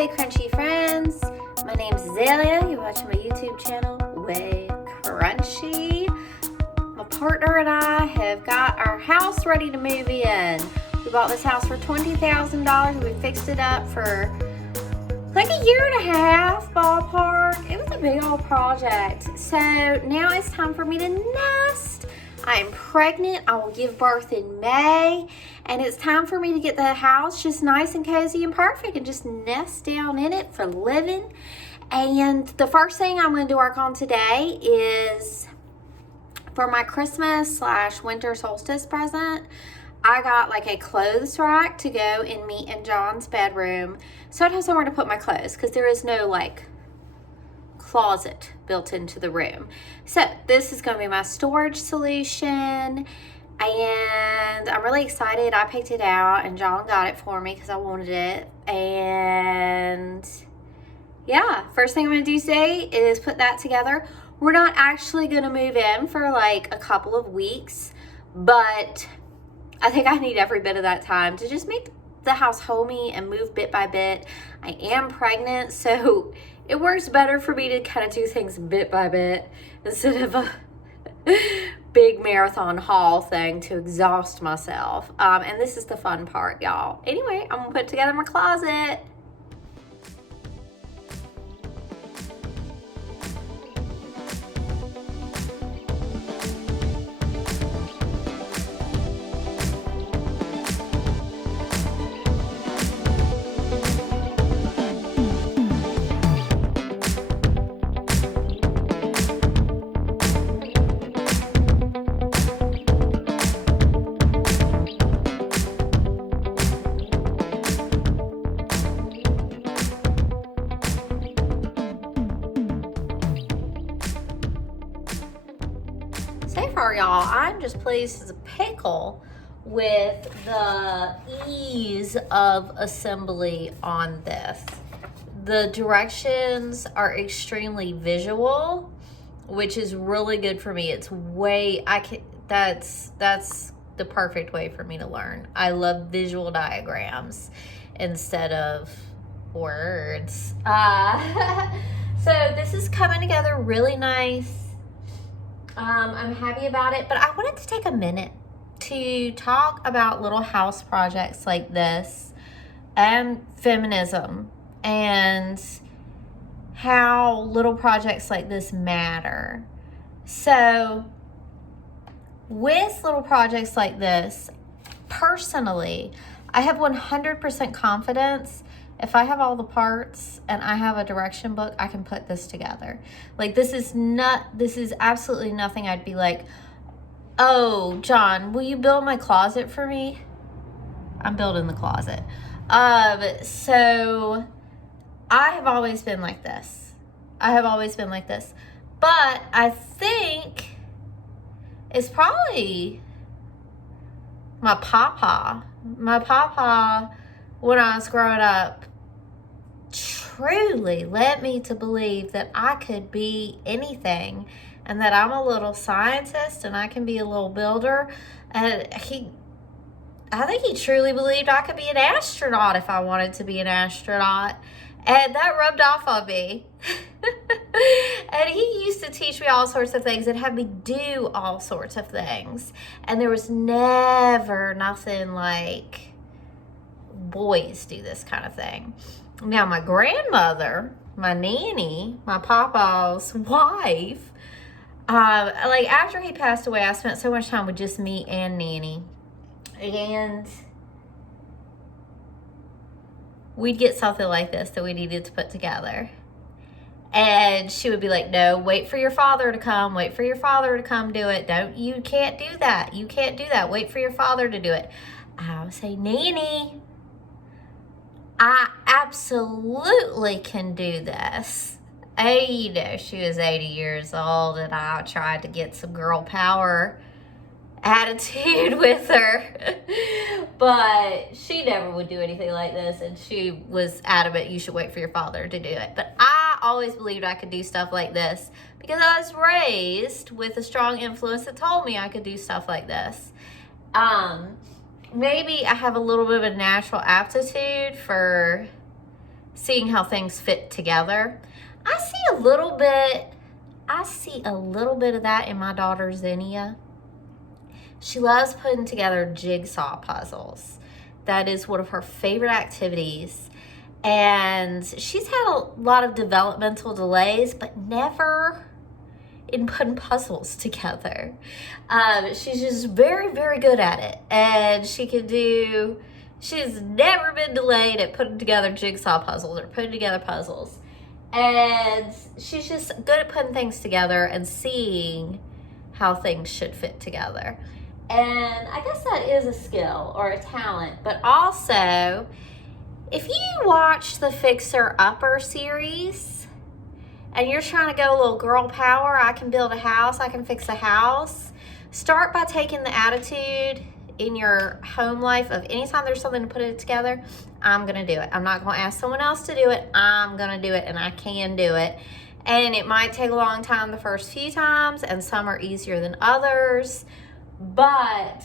Waycrunchy friends. My name's Azalea. You're watching my YouTube channel, Waycrunchy. My partner and I have got our house ready to move in. We bought this house for $20,000. We fixed it up for like a year and a half, ballpark. It was a big old project. So now it's time for me to nest. I'm pregnant. I will give birth in May. And it's time for me to get the house just nice and cozy and perfect and just nest down in it for living. And the first thing I'm going to work on today is for my Christmas / winter solstice present. I got like a clothes rack to go in me and John's bedroom. So I'd have somewhere to put my clothes because there is no like closet built into the room. So this is going to be my storage solution. And I'm really excited. I picked it out and John got it for me because I wanted it. And yeah, first thing I'm going to do today is put that together. We're not actually going to move in for like a couple of weeks, but I think I need every bit of that time to just make the house homey and move bit by bit. I am pregnant, so it works better for me to kind of do things bit by bit instead of a big marathon haul thing to exhaust myself. And this is the fun part, y'all. Anyway, I'm gonna put together my closet. So far, y'all, I'm just pleased as a pickle with the ease of assembly on this. The directions are extremely visual, which is really good for me. It's that's the perfect way for me to learn. I love visual diagrams instead of words. So this is coming together really nice. I'm happy about it, but I wanted to take a minute to talk about little house projects like this and feminism and how little projects like this matter. So with little projects like this, personally, I have 100% confidence. If I have all the parts and I have a direction book, I can put this together. Like this is absolutely nothing I'd be like, oh, John, will you build my closet for me? I'm building the closet. So I have always been like this. But I think it's probably my papa. When I was growing up, truly led me to believe that I could be anything and that I'm a little scientist and I can be a little builder. And I think he truly believed I could be an astronaut if I wanted to be an astronaut. And that rubbed off on me. And he used to teach me all sorts of things and have me do all sorts of things. And there was never nothing like, boys do this kind of thing. Now my grandmother, my nanny, my papa's wife, like after he passed away, I spent so much time with just me and nanny, and we'd get something like this that we needed to put together, and she would be like, no, wait for your father to come do it. You can't do that, wait for your father to do it. I would say, Nanny, I absolutely can do this. You know, she was 80 years old and I tried to get some girl power attitude with her. But she never would do anything like this, and she was adamant you should wait for your father to do it. But I always believed I could do stuff like this because I was raised with a strong influence that told me I could do stuff like this. Maybe I have a little bit of a natural aptitude for seeing how things fit together. I see a little bit of that in my daughter Xenia. She loves putting together jigsaw puzzles. That is one of her favorite activities. And she's had a lot of developmental delays, but never in putting puzzles together. She's just very, very good at it. And she's never been delayed at putting together jigsaw puzzles or putting together puzzles. And she's just good at putting things together and seeing how things should fit together. And I guess that is a skill or a talent. But also, if you watch the Fixer Upper series and you're trying to go a little girl power, I can build a house, I can fix a house, start by taking the attitude in your home life of anytime there's something to put it together, I'm going to do it. I'm not going to ask someone else to do it. I'm going to do it, and I can do it. And it might take a long time the first few times, and some are easier than others. But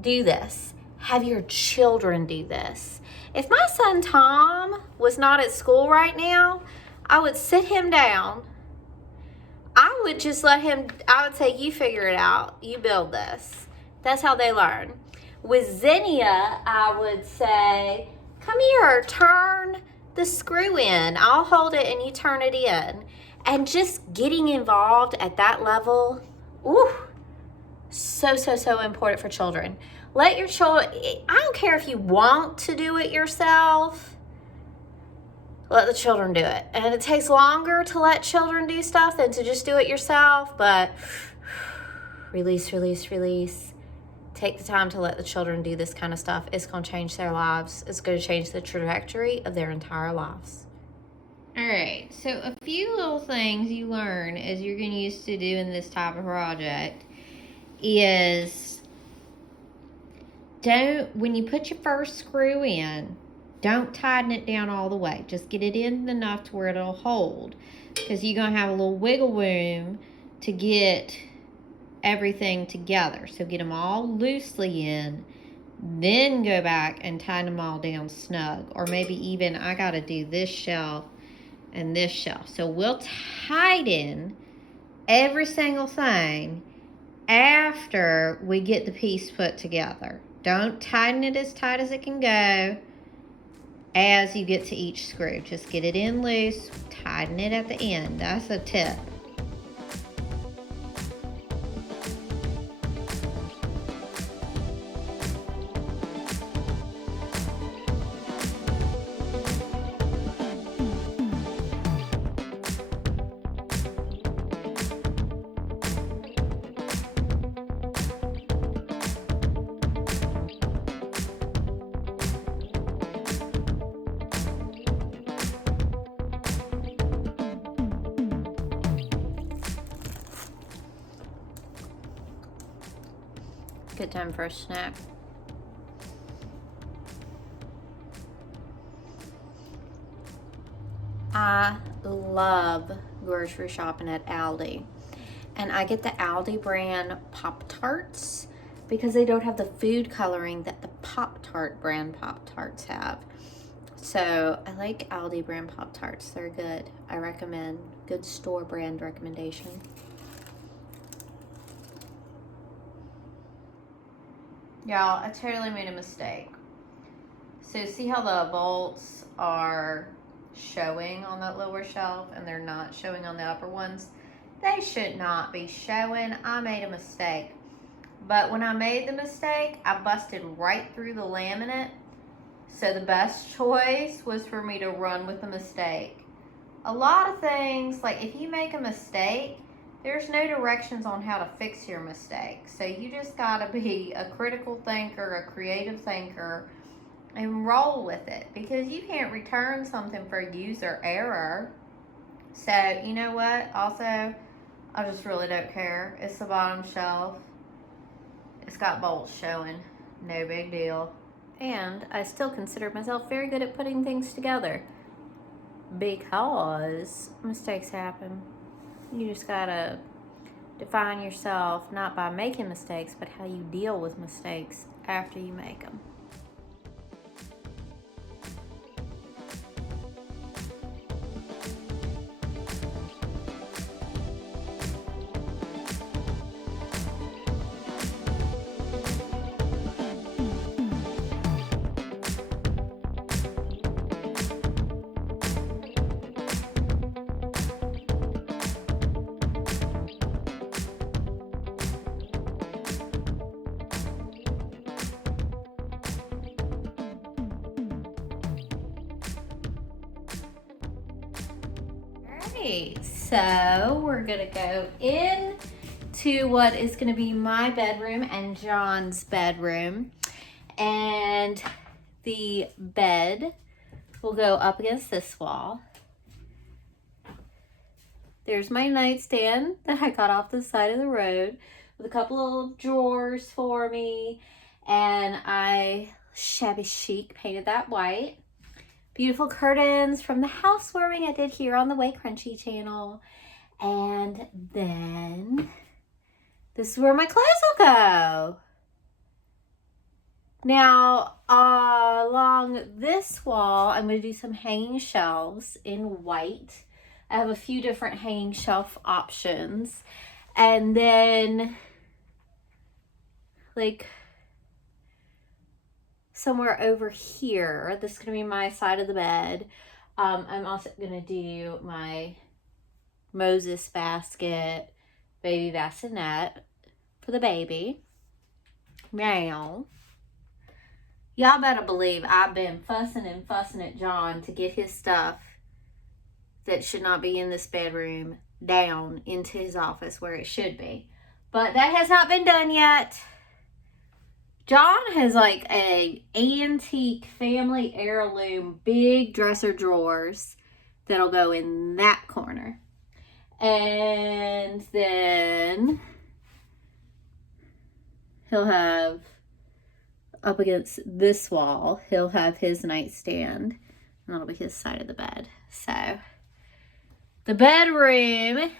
do this. Have your children do this. If my son Tom was not at school right now, I would sit him down. I would just I would say, you figure it out. You build this. That's how they learn. With Xenia, I would say, come here, turn the screw in. I'll hold it and you turn it in. And just getting involved at that level, so important for children. Let your children, I don't care if you want to do it yourself, let the children do it. And it takes longer to let children do stuff than to just do it yourself, but release. Take the time to let the children do this kind of stuff. It's going to change their lives. It's going to change the trajectory of their entire lives. All right, so a few little things you learn as you're getting used to doing this type of project is when you put your first screw in, don't tighten it down all the way. Just get it in enough to where it'll hold, because you're going to have a little wiggle room to get everything together. So get them all loosely in, then go back and tighten them all down snug. Or maybe even, I got to do this shelf and this shelf. So we'll tighten every single thing after we get the piece put together. Don't tighten it as tight as it can go as you get to each screw. Just get it in loose, tighten it at the end. That's a tip. Good time for a snack. I love grocery shopping at Aldi. And I get the Aldi brand Pop-Tarts because they don't have the food coloring that the Pop-Tart brand Pop-Tarts have. So I like Aldi brand Pop-Tarts. They're good. I recommend. Good store brand recommendation. Y'all, I totally made a mistake. So see how the bolts are showing on that lower shelf and they're not showing on the upper ones? They should not be showing. I made a mistake. But when I made the mistake, I busted right through the laminate. So the best choice was for me to run with the mistake. A lot of things, like if you make a mistake, there's no directions on how to fix your mistake. So you just gotta be a critical thinker, a creative thinker, and roll with it, because you can't return something for user error. So you know what? Also, I just really don't care. It's the bottom shelf. It's got bolts showing. No big deal. And I still consider myself very good at putting things together, because mistakes happen. You just gotta define yourself not by making mistakes, but how you deal with mistakes after you make them. right, so we're gonna go in to what is gonna be my bedroom and John's bedroom. And the bed will go up against this wall. There's my nightstand that I got off the side of the road with a couple of drawers for me. And I shabby chic painted that white. Beautiful curtains from the housewarming I did here on the Waycrunchy channel. And then this is where my clothes will go. Now, along this wall, I'm going to do some hanging shelves in white. I have a few different hanging shelf options. And then, like, somewhere over here, this is going to be my side of the bed. I'm also going to do my Moses basket, baby bassinet for the baby. Now, y'all better believe I've been fussing and fussing at John to get his stuff that should not be in this bedroom down into his office where it should be. But that has not been done yet. John has like a antique family heirloom big dresser drawers that'll go in that corner. And then he'll have up against this wall, he'll have his nightstand, and that'll be his side of the bed. So the bedroom,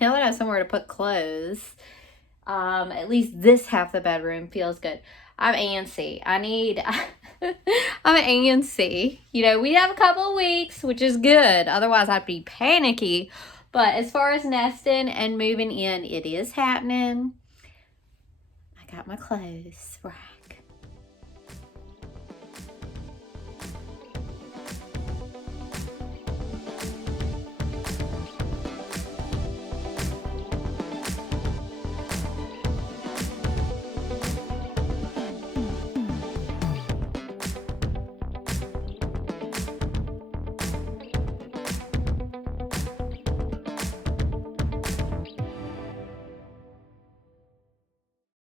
now that I have somewhere to put clothes, at least this half of the bedroom feels good. I'm antsy. I'm antsy. You know, we have a couple of weeks, which is good. Otherwise, I'd be panicky. But as far as nesting and moving in, it is happening. I got my clothes rack.